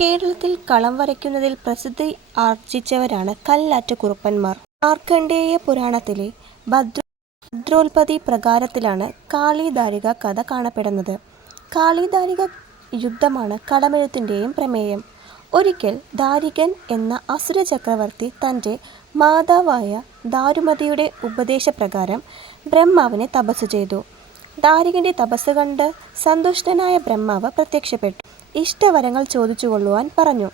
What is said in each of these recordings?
കേരളത്തിൽ കളം വരയ്ക്കുന്നതിൽ പ്രസിദ്ധി ആർജിച്ചവരാണ് കല്ലാറ്റ കുറുപ്പന്മാർ. മാർക്കണ്ഡേയ പുരാണത്തിലെ ഭദ്രോത്പതി പ്രകാരത്തിലാണ് കാളി-ദാരിക കഥ കാണപ്പെടുന്നത്. കാളി-ദാരിക യുദ്ധമാണ് കടമെഴുത്തിന്റെയും പ്രമേയം. ഒരിക്കൽ ദാരികൻ എന്ന അസുര ചക്രവർത്തി തന്റെ മാതാവായ ദാരുമതിയുടെ ഉപദേശപ്രകാരം ബ്രഹ്മാവിനെ തപസ് ചെയ്തു. ദാരികന്റെ തപസ് കണ്ട് സന്തുഷ്ടനായ ബ്രഹ്മാവ് പ്രത്യക്ഷപ്പെട്ടു ഇഷ്ടവരങ്ങൾ ചോദിച്ചു കൊള്ളുവാൻ പറഞ്ഞു.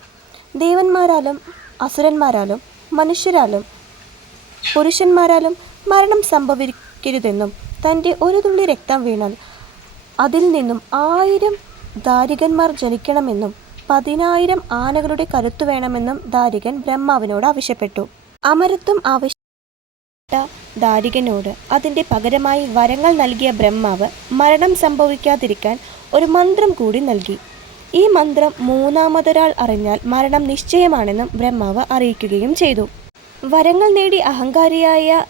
ദേവന്മാരാലും അസുരന്മാരാലും മനുഷ്യരാലും പുരുഷന്മാരാലും മരണം സംഭവിക്കരുതെന്നും തന്റെ ഒരു തുള്ളി രക്തം വീണാൽ അതിൽ നിന്നും ആയിരം ദാരികന്മാർ ജനിക്കണമെന്നും പതിനായിരം ആനകളുടെ കരുത്തു വേണമെന്നും ദാരികൻ ബ്രഹ്മാവിനോട് ആവശ്യപ്പെട്ടു. അമരത്വം ആവശ്യപ്പെട്ട ദാരികനോട് അതിന്റെ പകരമായി വരങ്ങൾ നൽകിയ ബ്രഹ്മാവ് മരണം സംഭവിക്കാതിരിക്കാൻ ഒരു മന്ത്രം കൂടി നൽകി. ഈ മന്ത്രം മൂന്നാമതൊരാൾ അറിഞ്ഞാൽ മരണം നിശ്ചയമാണെന്നും ബ്രഹ്മാവ് അറിയിക്കുകയും ചെയ്തു. വരങ്ങൾ നേടി അഹങ്കാരിയായ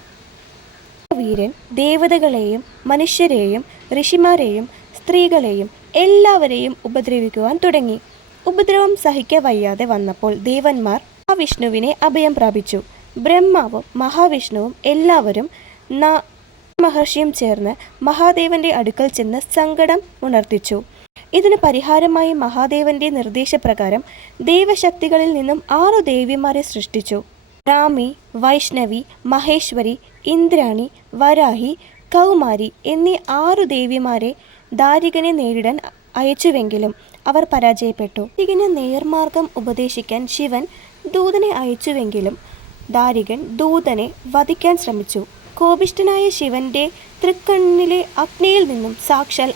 വീരൻ ദേവതകളെയും മനുഷ്യരെയും ഋഷിമാരെയും സ്ത്രീകളെയും എല്ലാവരെയും ഉപദ്രവിക്കുവാൻ തുടങ്ങി. ഉപദ്രവം സഹിക്കവയ്യാതെ വന്നപ്പോൾ ദേവന്മാർ ആ വിഷ്ണുവിനെ അഭയം പ്രാപിച്ചു. ബ്രഹ്മാവും മഹാവിഷ്ണുവും എല്ലാവരും നാ മഹർഷിയും ചേർന്ന് മഹാദേവന്റെ അടുക്കൽ ചെന്ന് സങ്കടം ഉണർത്തിച്ചു. ഇതിന് പരിഹാരമായി മഹാദേവന്റെ നിർദ്ദേശപ്രകാരം ദേവശക്തികളിൽ നിന്നും ആറു ദേവിമാരെ സൃഷ്ടിച്ചു. രാമി വൈഷ്ണവി, മഹേശ്വരി, ഇന്ദ്രാണി, വരാഹി, കൗമാരി എന്നീ ആറു ദേവിമാരെ ദാരികനെ നേരിടാൻ അയച്ചുവെങ്കിലും അവർ പരാജയപ്പെട്ടു. ദാരികന് നേർമാർഗം ഉപദേശിക്കാൻ ശിവൻ ദൂതനെ അയച്ചുവെങ്കിലും ദാരികൻ ദൂതനെ വധിക്കാൻ ശ്രമിച്ചു. കോപിഷ്ഠനായ ശിവന്റെ തൃക്കണ്ണിലെ അഗ്നിയിൽ നിന്നും സാക്ഷാൽ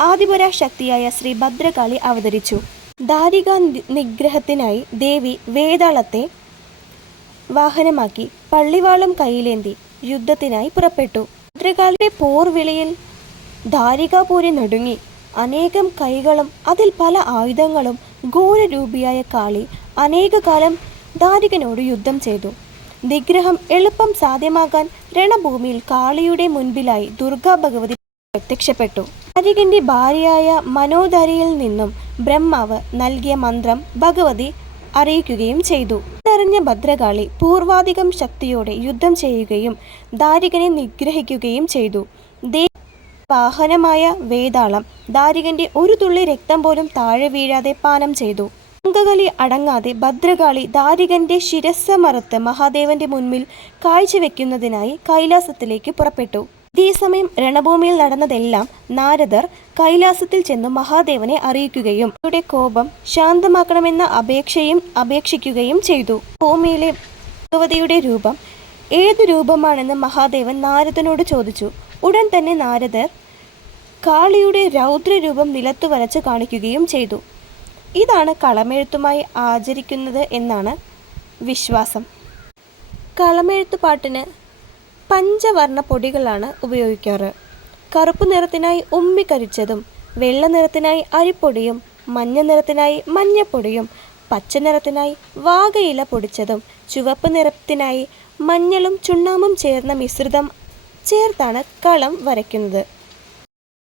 ആദിപരാശക്തിയായ ശ്രീ ഭദ്രകാളി അവതരിച്ചു. ദാരിക നിഗ്രഹത്തിനായി ദേവി വേതാളത്തെ വാഹനമാക്കി പള്ളിവാളം കയ്യിലേന്തി യുദ്ധത്തിനായി പുറപ്പെട്ടു. ഭദ്രകാളിയുടെ പോർവിളിയിൽ ദാരികാപൂരി നടുങ്ങി. അനേകം കൈകളും അതിൽ പല ആയുധങ്ങളും ഘോരരൂപിയായ കാളി അനേകകാലം ദാരികനോട് യുദ്ധം ചെയ്തു. നിഗ്രഹം എളുപ്പം സാധ്യമാകാൻ രണഭൂമിയിൽ കാളിയുടെ മുൻപിലായി ദുർഗാ ഭഗവതി പ്രത്യക്ഷപ്പെട്ടു. അരികിന്റെ ഭാര്യയായ മനോധരയിൽ നിന്നും ബ്രഹ്മാവ് നൽകിയ മന്ത്രം ഭഗവതി അറിയിക്കുകയും ചെയ്തു. ഇതറിഞ്ഞ ഭദ്രകാളി പൂർവാധികം ശക്തിയോടെ യുദ്ധം ചെയ്യുകയും ദാരികനെ നിഗ്രഹിക്കുകയും ചെയ്തു. വാഹനമായ വേതാളം ദാരികന്റെ ഒരു തുള്ളി രക്തം പോലും താഴെ വീഴാതെ പാനം ചെയ്തു. അംഗകലി അടങ്ങാതെ ഭദ്രകാളി ദാരികന്റെ ശിരസ് മറത്ത് മഹാദേവന്റെ മുൻപിൽ കാഴ്ചവെക്കുന്നതിനായി കൈലാസത്തിലേക്ക് പുറപ്പെട്ടു. ഇതേസമയം രണഭൂമിയിൽ നടന്നതെല്ലാം നാരദർ കൈലാസത്തിൽ ചെന്ന് മഹാദേവനെ അറിയിക്കുകയും അവരുടെ കോപം ശാന്തമാക്കണമെന്ന അപേക്ഷയും അപേക്ഷിക്കുകയും ചെയ്തു. ഭൂമിയിലെ ഭഗവതിയുടെ രൂപം ഏത് രൂപമാണെന്ന് മഹാദേവൻ നാരദനോട് ചോദിച്ചു. ഉടൻ തന്നെ നാരദർ കാളിയുടെ രൗദ്രരൂപം നിലത്തു വരച്ച് കാണിക്കുകയും ചെയ്തു. ഇതാണ് കളമെഴുത്തുമായി ആചരിക്കുന്നത് എന്നാണ് വിശ്വാസം. കളമെഴുത്തുപാട്ടിന് പഞ്ചവർണപ്പൊടികളാണ് ഉപയോഗിക്കാറ്. കറുപ്പ് നിറത്തിനായി ഉമ്മിക്കരിച്ചതും വെള്ള നിറത്തിനായി അരിപ്പൊടിയും മഞ്ഞ നിറത്തിനായി മഞ്ഞപ്പൊടിയും പച്ച നിറത്തിനായി വാകയില പൊടിച്ചതും ചുവപ്പ് നിറത്തിനായി മഞ്ഞളും ചുണ്ണാമ്പും ചേർന്ന മിശ്രിതം ചേർത്താണ് കളം വരയ്ക്കുന്നത്.